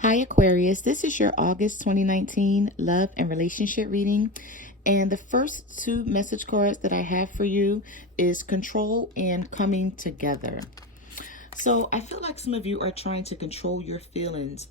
Hi Aquarius, this is your August 2019 love and relationship reading. And the first two message cards that I have for you is control and coming together. So I feel like some of you are trying to control your feelings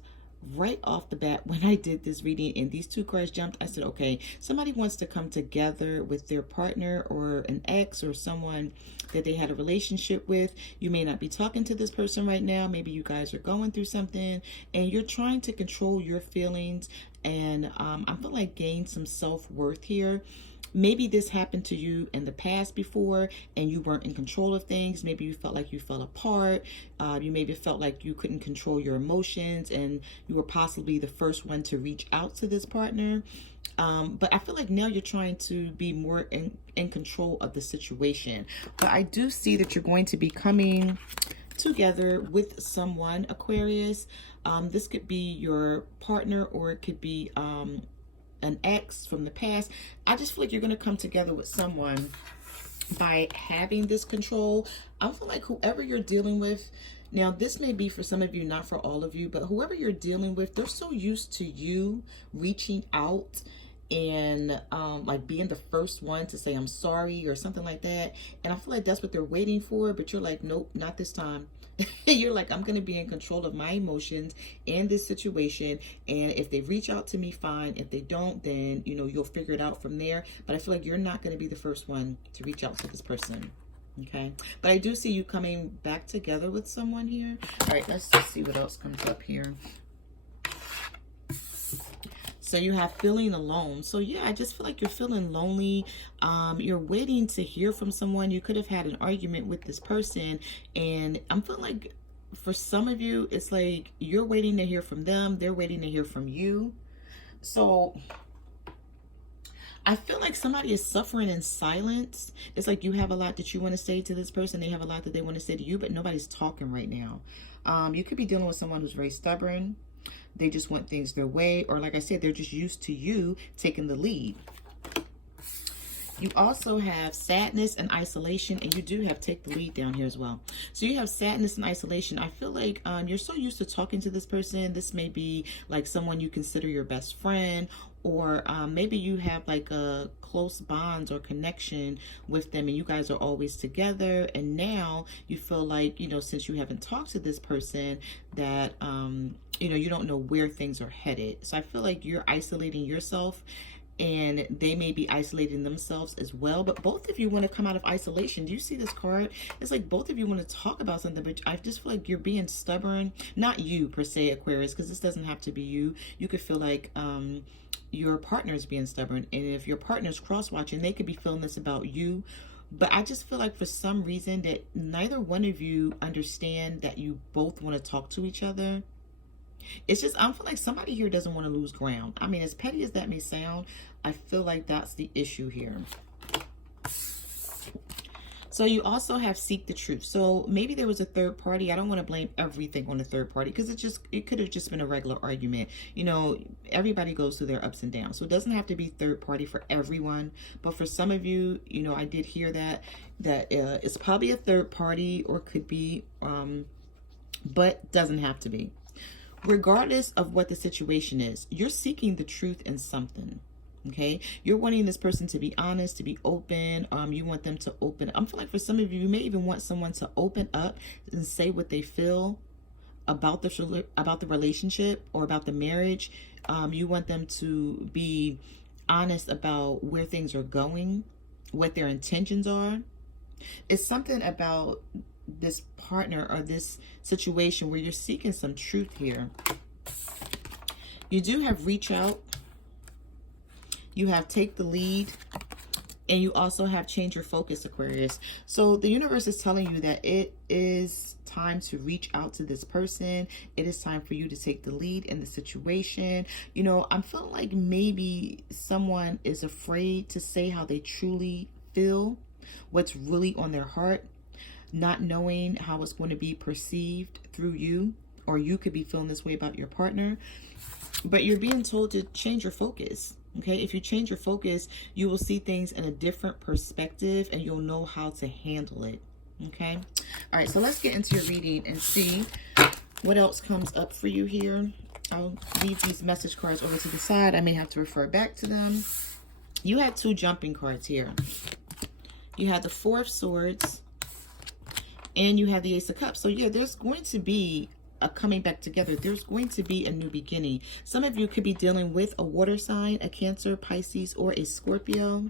right off the bat. When I did this reading and these two cards jumped, I said, okay, somebody wants to come together with their partner or an ex or someone that they had a relationship with. You may not be talking to this person right now. Maybe you guys are going through something and you're trying to control your feelings and I feel like gain some self-worth here. Maybe this happened to you in the past before and you weren't in control of things. Maybe you felt like you fell apart. You maybe felt like you couldn't control your emotions and you were possibly the first one to reach out to this partner. But I feel like now you're trying to be more in control of the situation. But I do see that you're going to be coming together with someone, Aquarius. This could be your partner or it could be an ex from the past. I just feel like you're going to come together with someone by having this control. I feel like whoever you're dealing with, now this may be for some of you, not for all of you, but whoever you're dealing with, they're so used to you reaching out and like being the first one to say I'm sorry or something like that, and I feel like that's what they're waiting for, but you're like, nope, not this time. You're like, I'm going to be in control of my emotions in this situation, and if they reach out to me, fine. If they don't, then you'll figure it out from there. But I feel like you're not going to be the first one to reach out to this person. Okay, but I do see you coming back together with someone here. All right, let's just see what else comes up here. So you have feeling alone. So yeah, I just feel like you're feeling lonely. You're waiting to hear from someone. You could have had an argument with this person, and I'm feeling like for some of you, it's like you're waiting to hear from them. They're waiting to hear from you. So I feel like somebody is suffering in silence. It's like you have a lot that you want to say to this person. They have a lot that they want to say to you, but nobody's talking right now. You could be dealing with someone who's very stubborn. They just want things their way, or like I said, they're just used to you taking the lead. You also have sadness and isolation, and you do have take the lead down here as well. So you have sadness and isolation. I feel like you're so used to talking to this person. This may be like someone you consider your best friend, or maybe you have like a close bond or connection with them and you guys are always together, and now you feel like, since you haven't talked to this person, that you don't know where things are headed. So I feel like you're isolating yourself and they may be isolating themselves as well, but both of you want to come out of isolation. Do you see this card? It's like both of you want to talk about something, but I just feel like you're being stubborn. Not you per se, Aquarius, because this doesn't have to be you. You could feel like your partner's being stubborn, and if your partner's cross-watching, they could be feeling this about you. But I just feel like for some reason that neither one of you understand that you both want to talk to each other. It's just, I feel like somebody here doesn't want to lose ground. I mean, as petty as that may sound, I feel like that's the issue here. So you also have seek the truth. So maybe there was a third party. I don't want to blame everything on the third party, because it could have just been a regular argument. Everybody goes through their ups and downs. So it doesn't have to be third party for everyone. But for some of you, I did hear that it's probably a third party, or could be, but doesn't have to be. Regardless of what the situation is, you're seeking the truth in something. Okay, you're wanting this person to be honest, to be open. You want them to open. I'm feeling like for some of you, you may even want someone to open up and say what they feel about the relationship or about the marriage. You want them to be honest about where things are going, what their intentions are. It's something about this partner or this situation where you're seeking some truth here. You do have reach out. You have take the lead. And you also have change your focus, Aquarius. So the universe is telling you that it is time to reach out to this person. It is time for you to take the lead in the situation. I'm feeling like maybe someone is afraid to say how they truly feel, what's really on their heart, not knowing how it's going to be perceived through you, or you could be feeling this way about your partner, but you're being told to change your focus. Okay, if you change your focus, you will see things in a different perspective and you'll know how to handle it. Okay, all right, so let's get into your reading and see What else comes up for you here? I'll leave these message cards over to the side. I may have to refer back to them. You had 2 jumping cards here. You had the 4 of Swords, and you have the Ace of Cups. So yeah, there's going to be a coming back together. There's going to be a new beginning. Some of you could be dealing with a water sign, a Cancer, Pisces, or a Scorpio.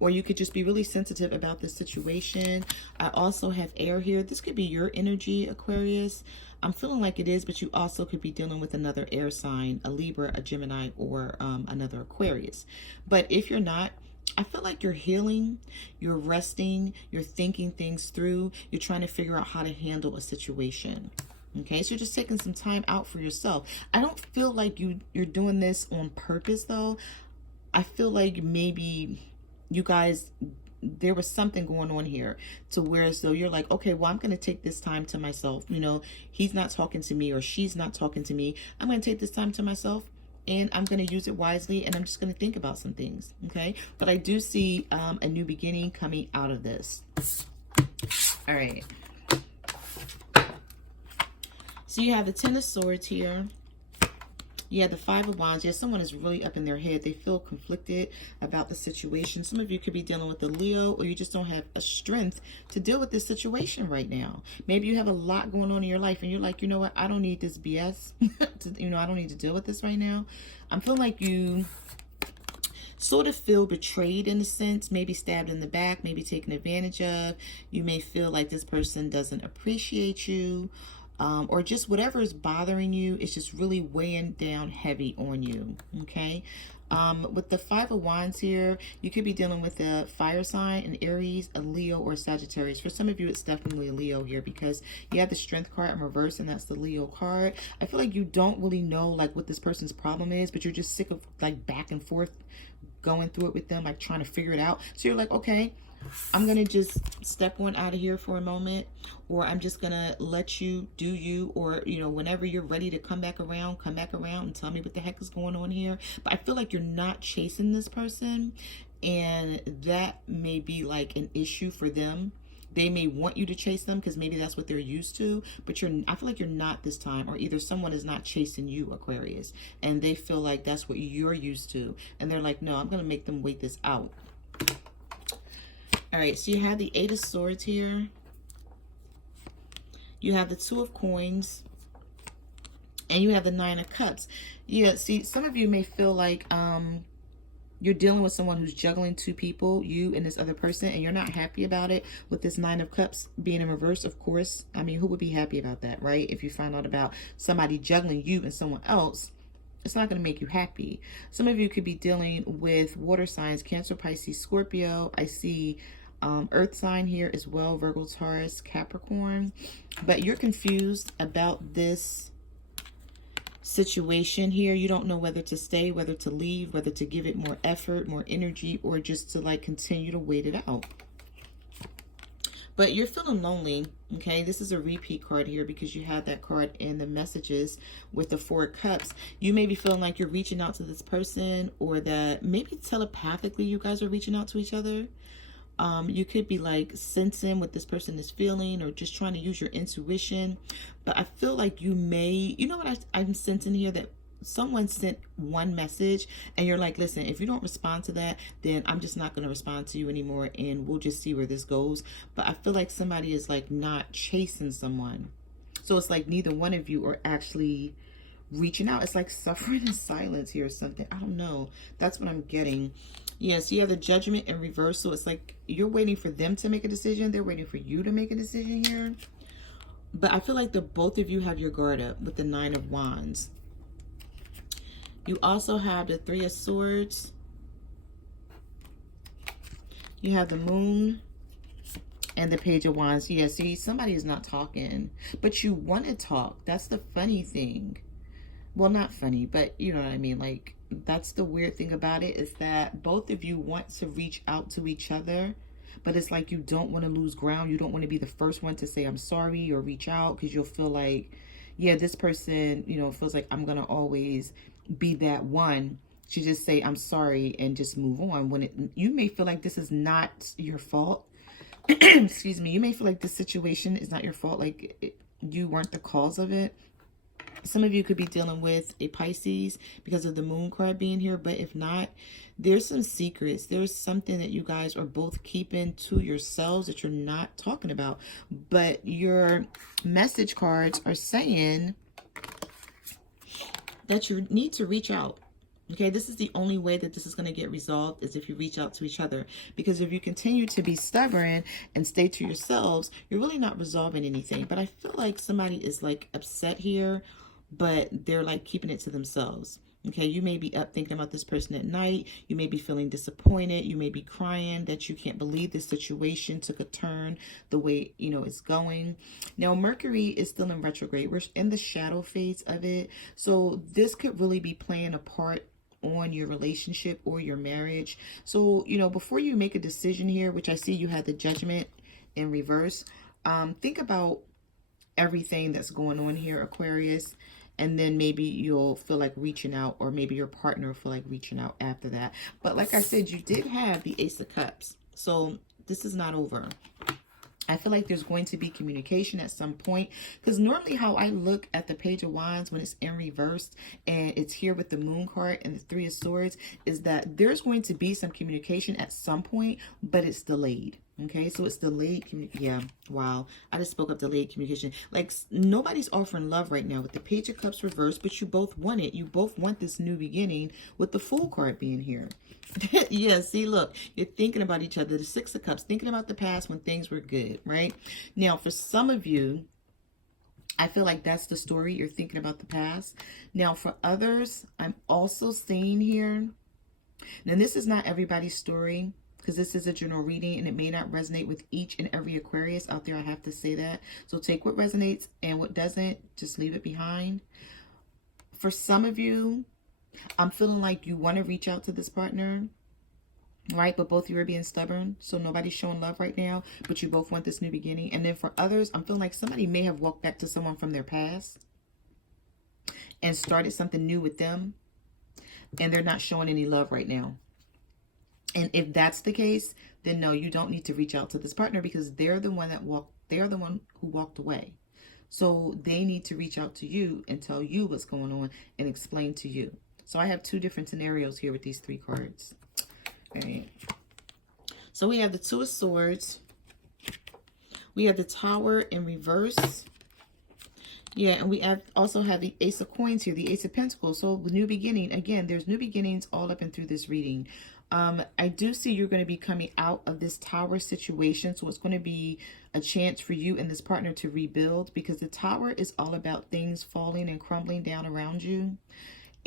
Or you could just be really sensitive about this situation. I also have air here. This could be your energy, Aquarius. I'm feeling like it is, but you also could be dealing with another air sign, a Libra, a Gemini, or another Aquarius. But if you're not, I feel like you're healing, you're resting, you're thinking things through, you're trying to figure out how to handle a situation. Okay, so you're just taking some time out for yourself. I don't feel like you're doing this on purpose, though. I feel like maybe you guys, there was something going on here to where as though you're like, okay, well, I'm going to take this time to myself. You know, he's not talking to me or she's not talking to me. I'm going to take this time to myself and I'm going to use it wisely and I'm just going to think about some things. Okay, but I do see a new beginning coming out of this. All right. So you have the 10 of Swords here. You have the 5 of Wands. Yeah, someone is really up in their head. They feel conflicted about the situation. Some of you could be dealing with the Leo, or you just don't have a strength to deal with this situation right now. Maybe you have a lot going on in your life and you're like, you know what? I don't need this BS. I don't need to deal with this right now. I'm feeling like you sort of feel betrayed in a sense, maybe stabbed in the back, maybe taken advantage of. You may feel like this person doesn't appreciate you. Or just whatever is bothering you, it's just really weighing down heavy on you, okay? With the 5 of Wands here, you could be dealing with a fire sign, an Aries, a Leo, or a Sagittarius. For some of you, it's definitely a Leo here because you have the Strength card in reverse, and that's the Leo card. I feel like you don't really know, like, what this person's problem is, but you're just sick of, like, back and forth going through it with them, like, trying to figure it out. So you're like, okay, I'm going to just step on out of here for a moment, or I'm just going to let you do you, or, you know, whenever you're ready to come back around and tell me what the heck is going on here. But I feel like you're not chasing this person, and that may be like an issue for them. They may want you to chase them because maybe that's what they're used to, but I feel like you're not this time, or either someone is not chasing you, Aquarius, and they feel like that's what you're used to. And they're like, no, I'm going to make them wait this out. All right, so you have the 8 of Swords here. You have the 2 of Coins. And you have the 9 of Cups. Yeah, see, some of you may feel like you're dealing with someone who's juggling 2 people, you and this other person, and you're not happy about it with this 9 of Cups being in reverse, of course. I mean, who would be happy about that, right? If you find out about somebody juggling you and someone else, it's not going to make you happy. Some of you could be dealing with water signs, Cancer, Pisces, Scorpio. I see earth sign here as well, Virgo, Taurus, Capricorn. But you're confused about this situation here. You don't know whether to stay, whether to leave, whether to give it more effort, more energy, or just to like continue to wait it out. But you're feeling lonely, okay? This is a repeat card here because you had that card in the messages with the 4 of Cups. You may be feeling like you're reaching out to this person, or that maybe telepathically you guys are reaching out to each other. You could be like sensing what this person is feeling, or just trying to use your intuition. But I feel like you may, you know what I'm sensing here, that someone sent one message and you're like, listen, if you don't respond to that, then I'm just not going to respond to you anymore, and we'll just see where this goes. But I feel like somebody is like not chasing someone. So it's like neither one of you are actually reaching out. It's like suffering in silence here or something. I don't know. That's what I'm getting. Yes, you have the Judgment in reverse. So it's like you're waiting for them to make a decision. They're waiting for you to make a decision here. But I feel like the both of you have your guard up with the 9 of Wands. You also have the 3 of Swords. You have the Moon and the Page of Wands. Yeah, see, somebody is not talking, but you want to talk. That's the funny thing. Well, not funny, but you know what I mean? Like, that's the weird thing about it, is that both of you want to reach out to each other, but it's like you don't want to lose ground. You don't want to be the first one to say I'm sorry or reach out, because you'll feel like, yeah, this person, you know, feels like I'm going to always be that one to just say I'm sorry and just move on, when you may feel like this is not your fault. Excuse me. You may feel like this situation is not your fault, like you weren't the cause of it. Some of you could be dealing with a Pisces because of the moon card being here. But if not, there's some secrets. There's something that you guys are both keeping to yourselves that you're not talking about. But your message cards are saying that you need to reach out. Okay, this is the only way that this is going to get resolved, is if you reach out to each other. Because if you continue to be stubborn and stay to yourselves, you're really not resolving anything. But I feel like somebody is like upset here, but they're like keeping it to themselves. Okay, you may be up thinking about this person at night. You may be feeling disappointed. You may be crying that you can't believe this situation took a turn the way, you know, it's going. Now, Mercury is still in retrograde. We're in the shadow phase of it. So this could really be playing a part on your relationship or your marriage. So, you know, before you make a decision here, which I see you had the Judgment in reverse, think about everything that's going on here, Aquarius. And then maybe you'll feel like reaching out, or maybe your partner will feel like reaching out after that. But like I said, you did have the Ace of Cups. So this is not over. I feel like there's going to be communication at some point, because normally how I look at the Page of Wands when it's in reverse and it's here with the Moon card and the Three of Swords is that there's going to be some communication at some point, but it's delayed. Okay, so it's delayed. Yeah, wow. I just spoke up delayed communication. Like nobody's offering love right now with the Page of Cups reversed, but you both want it. You both want this new beginning with the Fool card being here. Yeah, see, look, you're thinking about each other. The Six of Cups, thinking about the past when things were good, right? Now, for some of you, I feel like that's the story. You're thinking about the past. Now, for others, I'm also seeing here. Now, this is not everybody's story, because this is a general reading and it may not resonate with each and every Aquarius out there. I have to say that. So take what resonates and what doesn't, just leave it behind. For some of you, I'm feeling like you want to reach out to this partner, right? But both of you are being stubborn. So nobody's showing love right now, but you both want this new beginning. And then for others, I'm feeling like somebody may have walked back to someone from their past and started something new with them. And they're not showing any love right now. And if that's the case, then no, you don't need to reach out to this partner, because they're the one who walked away. So they need to reach out to you and tell you what's going on and explain to you. So I have two different scenarios here with these three cards. All right. So we have the Two of Swords. We have the Tower in reverse. Yeah, and we also have the Ace of Coins here, the Ace of Pentacles. So the new beginning, again, there's new beginnings all up and through this reading. I do see you're going to be coming out of this Tower situation. So it's going to be a chance for you and this partner to rebuild, because the Tower is all about things falling and crumbling down around you.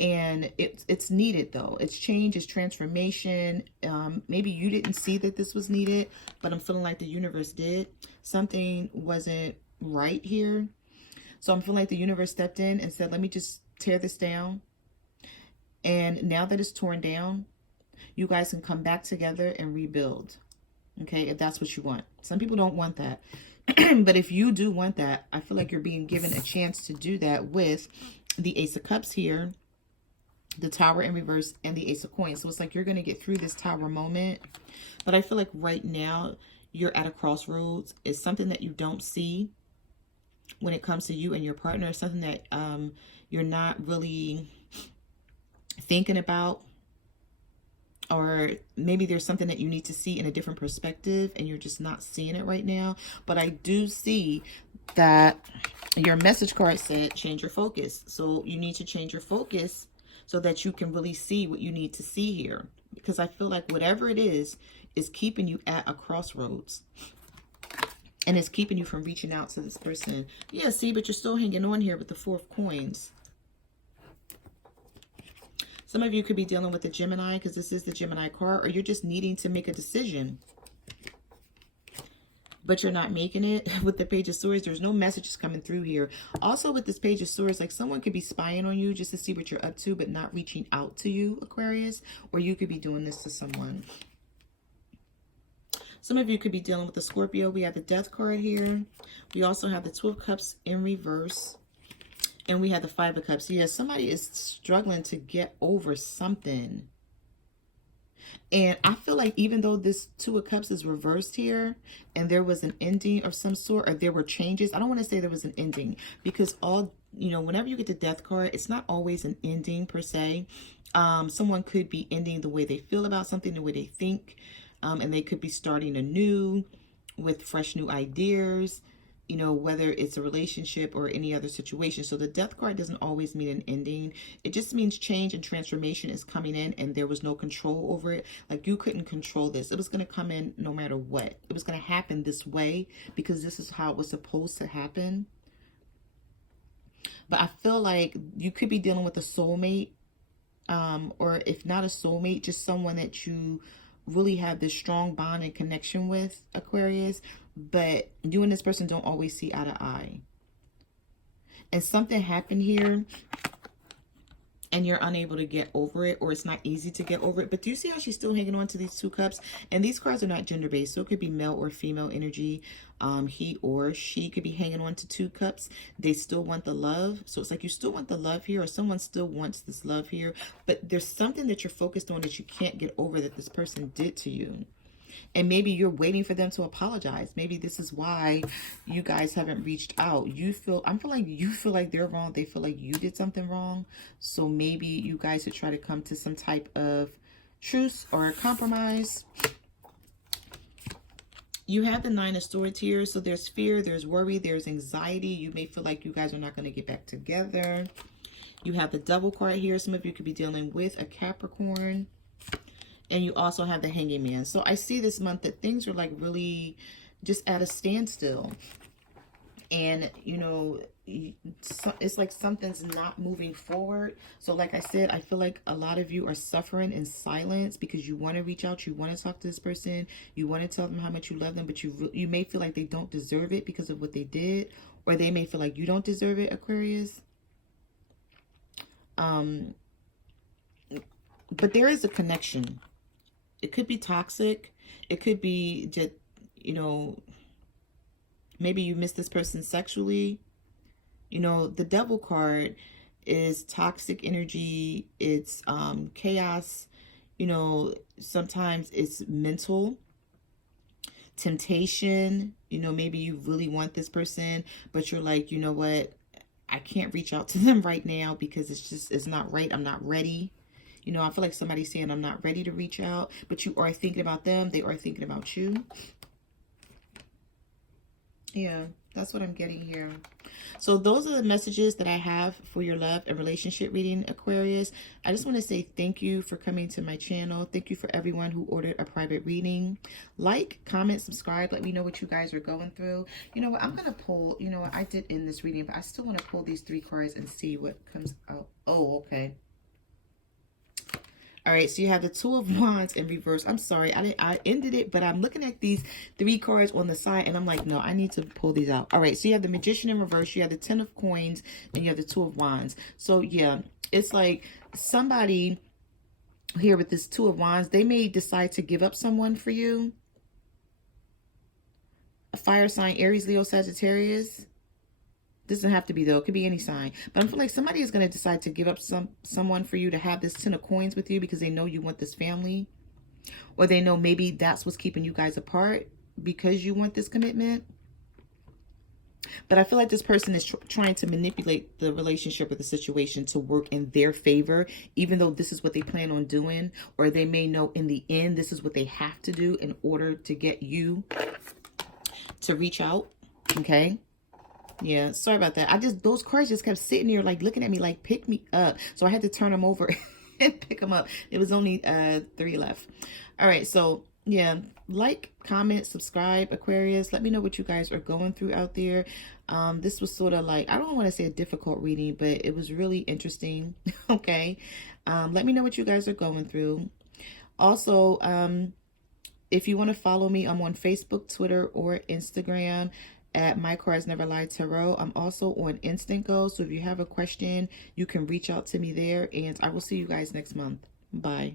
And it's needed, though. It's change, it's transformation. Maybe you didn't see that this was needed, but I'm feeling like the universe did. Something wasn't right here. So I'm feeling like the universe stepped in and said, let me just tear this down. And now that it's torn down, you guys can come back together and rebuild. Okay, if that's what you want. Some people don't want that. But if you do want that, I feel like you're being given a chance to do that with the Ace of Cups here, the Tower in reverse, and the Ace of Coins. So it's like you're going to get through this Tower moment. But I feel like right now you're at a crossroads. It's something that you don't see when it comes to you and your partner. It's something that you're not really thinking about. Or maybe there's something that you need to see in a different perspective and you're just not seeing it right now. But I do see that your message card said change your focus. So you need to change your focus so that you can really see what you need to see here. Because I feel like whatever it is keeping you at a crossroads. And it's keeping you from reaching out to this person. Yeah, see, but you're still hanging on here with the Four of Coins. Some of you could be dealing with the Gemini, because this is the Gemini card, or you're just needing to make a decision, but you're not making it. With the Page of Swords, there's no messages coming through here. Also with this Page of Swords, like someone could be spying on you just to see what you're up to, but not reaching out to you, Aquarius, or you could be doing this to someone. Some of you could be dealing with the Scorpio. We have the Death card here. We also have the Two of Cups in reverse. And we have the Five of Cups. Yeah, somebody is struggling to get over something. And I feel like even though this Two of Cups is reversed here, and there was an ending of some sort, or there were changes. I don't want to say there was an ending, because all you know, whenever you get the death card, it's not always an ending per se. Someone could be ending the way they feel about something, the way they think, and they could be starting anew with fresh new ideas, you know, whether it's a relationship or any other situation. So the death card doesn't always mean an ending. It just means change and transformation is coming in, and there was no control over it. Like, you couldn't control this. It was going to come in no matter what. It was going to happen this way because this is how it was supposed to happen. But I feel like you could be dealing with a soulmate, or if not a soulmate, just someone that you really have this strong bond and connection with, Aquarius, but you and this person don't always see eye to eye. And something happened here and you're unable to get over it, or it's not easy to get over it. But do you see how she's still hanging on to these 2 cups? And these cards are not gender based, so it could be male or female energy. He or she could be hanging on to 2 cups. They still want the love. So it's like you still want the love here, or someone still wants this love here, but there's something that you're focused on that you can't get over that this person did to you. And maybe you're waiting for them to apologize. Maybe this is why you guys haven't reached out. I feel like you feel like they're wrong. They feel like you did something wrong. So maybe you guys should try to come to some type of truce or a compromise. You have the 9 of Swords here. So there's fear, there's worry, there's anxiety. You may feel like you guys are not going to get back together. You have the Devil card here. Some of you could be dealing with a Capricorn. And you also have the Hanging Man. So I see this month that things are like really just at a standstill. And, you know, it's like something's not moving forward. So like I said, I feel like a lot of you are suffering in silence because you want to reach out. You want to talk to this person. You want to tell them how much you love them. But you may feel like they don't deserve it because of what they did. Or they may feel like you don't deserve it, Aquarius. But there is a connection. It could be toxic. It could be just, you know, maybe you miss this person sexually. You know, the Devil card is toxic energy. It's chaos. You know, sometimes it's mental temptation. You know, maybe you really want this person, but you're like, you know what? I can't reach out to them right now because it's not right. I'm not ready. You know, I feel like somebody's saying I'm not ready to reach out, but you are thinking about them. They are thinking about you. Yeah, that's what I'm getting here. So those are the messages that I have for your love and relationship reading, Aquarius. I just want to say thank you for coming to my channel. Thank you for everyone who ordered a private reading. Like, comment, subscribe. Let me know what you guys are going through. You know what? I'm going to pull, you know what? I did end this reading, but I still want to pull these 3 cards and see what comes out. Oh, okay. All right, so you have the 2 of Wands in reverse. I'm sorry, I ended it, but I'm looking at these 3 cards on the side, and I'm like, no, I need to pull these out. All right, so you have the Magician in reverse, you have the 10 of Coins, and you have the 2 of Wands. So, yeah, it's like somebody here with this 2 of Wands, they may decide to give up someone for you. A fire sign, Aries, Leo, Sagittarius. Doesn't have to be, though. It could be any sign. But I feel like somebody is going to decide to give up someone for you to have this 10 of Coins with you because they know you want this family. Or they know maybe that's what's keeping you guys apart because you want this commitment. But I feel like this person is trying to manipulate the relationship or the situation to work in their favor, even though this is what they plan on doing. Or they may know in the end this is what they have to do in order to get you to reach out. Okay? Yeah, sorry about that. Those cards just kept sitting here like looking at me like, pick me up. So I had to turn them over and pick them up. It was only 3 left. All right, so yeah, like, comment, subscribe, Aquarius. Let me know what you guys are going through out there. This was sort of like, I don't want to say a difficult reading, but it was really interesting. Okay. Let me know what you guys are going through. Also, if you want to follow me, I'm on Facebook, Twitter, or Instagram at My Cards Never Lie Tarot. I'm also on Instant Go, so if you have a question, you can reach out to me there, and I will see you guys next month. Bye.